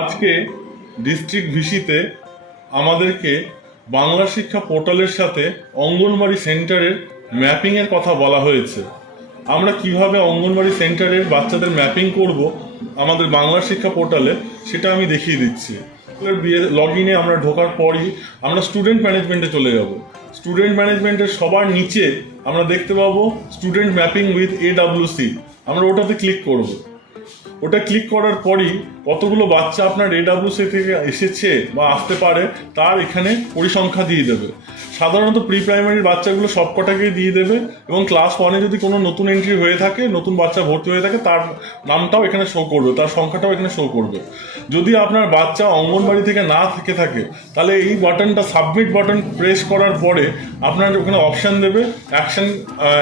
আজকে ডিস্ট্রিক্ট ভিসিতে আমাদেরকে বাংলা শিক্ষা পোর্টালের সাথে অঙ্গনওয়াড়ি সেন্টারের ম্যাপিংয়ের কথা বলা হয়েছে। আমরা কিভাবে অঙ্গনওয়াড়ি সেন্টারের বাচ্চাদের ম্যাপিং করব আমাদের বাংলা শিক্ষা পোর্টালে, সেটা আমি দেখিয়ে দিচ্ছি। লগ ইনে আমরা ঢোকার পরই আমরা স্টুডেন্ট ম্যানেজমেন্টে চলে যাব। স্টুডেন্ট ম্যানেজমেন্টের সবার নিচে আমরা দেখতে পাবো স্টুডেন্ট ম্যাপিং উইথ AWC। আমরা ওটাতে ক্লিক করব। ওটা ক্লিক করার পরই কতগুলো বাচ্চা আপনার AWC থেকে এসেছে বা আসতে পারে তার এখানে পরিসংখ্যা দিয়ে দেবে। সাধারণত প্রি প্রাইমারির বাচ্চাগুলো সবকটাকেই দিয়ে দেবে, এবং ক্লাস 1-এ যদি কোনো নতুন এন্ট্রি হয়ে থাকে, নতুন বাচ্চা ভর্তি হয়ে থাকে, তার নামটাও এখানে শো করবে, তার সংখ্যাটাও এখানে শো করবে। যদি আপনার বাচ্চা অঙ্গনবাড়ি থেকে না থেকে থাকে, তাহলে এই বাটনটা সাবমিট বাটন প্রেস করার পরে আপনার ওখানে অপশান দেবে,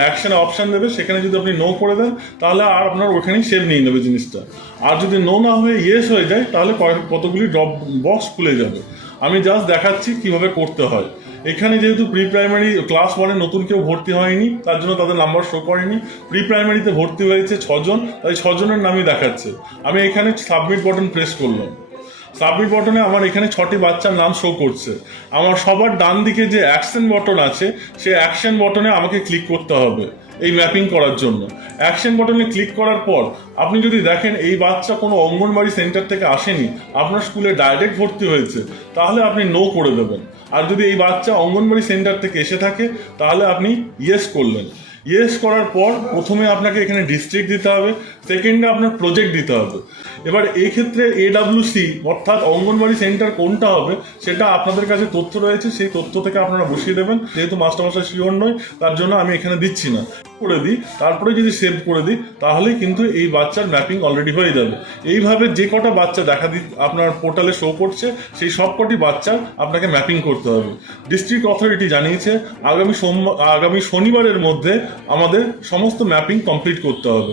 অ্যাকশানে অপশান দেবে। সেখানে যদি আপনি নো করে দেন, তাহলে আর আপনার ওখানেই সেভ নিয়ে নেবে জিনিসটা। আর যদি নো না হয়ে ইয়েস হয়ে যায়, তাহলে কতগুলি ড্রপ বক্স খুলে যাবে। আমি জাস্ট দেখাচ্ছি কিভাবে করতে হয়। এখানে যেহেতু প্রি প্রাইমারি ক্লাস 1-এ নতুন কেউ ভর্তি হয়নি, তার জন্য তাদের নাম্বার শো করেনি। প্রি প্রাইমারিতে ভর্তি হয়েছে 6 জন, তাই 6 জনের নামই দেখাচ্ছে। আমি এখানে সাবমিট বাটন প্রেস করলাম। সাবমিট বাটনে আমার এখানে 6টি বাচ্চার নাম শো করছে। আমার সবার ডান দিকে যে অ্যাকশন বাটন আছে, সেই অ্যাকশন বাটনে আমাকে ক্লিক করতে হবে এই ম্যাপিং করার জন্য। অ্যাকশন বাটনে ক্লিক করার পর আপনি যদি দেখেন এই বাচ্চা কোনো অঙ্গনবাড়ি সেন্টার থেকে আসেনি, আপনার স্কুলে ডাইরেক্ট ভর্তি হয়েছে, তাহলে আপনি নো করে দেবেন। আর যদি এই বাচ্চা অঙ্গনবাড়ি সেন্টার থেকে এসে থাকে, তাহলে আপনি ইয়েস করলেন। ইয়েস করার পর প্রথমে আপনাকে এখানে ডিস্ট্রিক্ট দিতে হবে, সেকেন্ডে আপনার প্রজেক্ট দিতে হবে। এবার এই ক্ষেত্রে AWC অর্থাৎ অঙ্গনবাড়ি সেন্টার কোনটা হবে সেটা আপনাদের কাছে তথ্য রয়েছে, সেই তথ্য থেকে আপনারা বসিয়ে দেবেন। যেহেতু মাস্টারমশাই শিওর নয়, তার জন্য আমি এখানে দিচ্ছি না, করে দিই। তারপরে যদি সেভ করে দিই, তাহলেই কিন্তু এই বাচ্চার ম্যাপিং অলরেডি হয়ে যাবে। এইভাবে যে কটা বাচ্চা আপনার পোর্টালে শো করছে, সেই সব কটি বাচ্চার আপনাকে ম্যাপিং করতে হবে। ডিস্ট্রিক্ট অথরিটি জানিয়েছে আগামী শনিবারের মধ্যে আমাদের সমস্ত ম্যাপিং কমপ্লিট করতে হবে।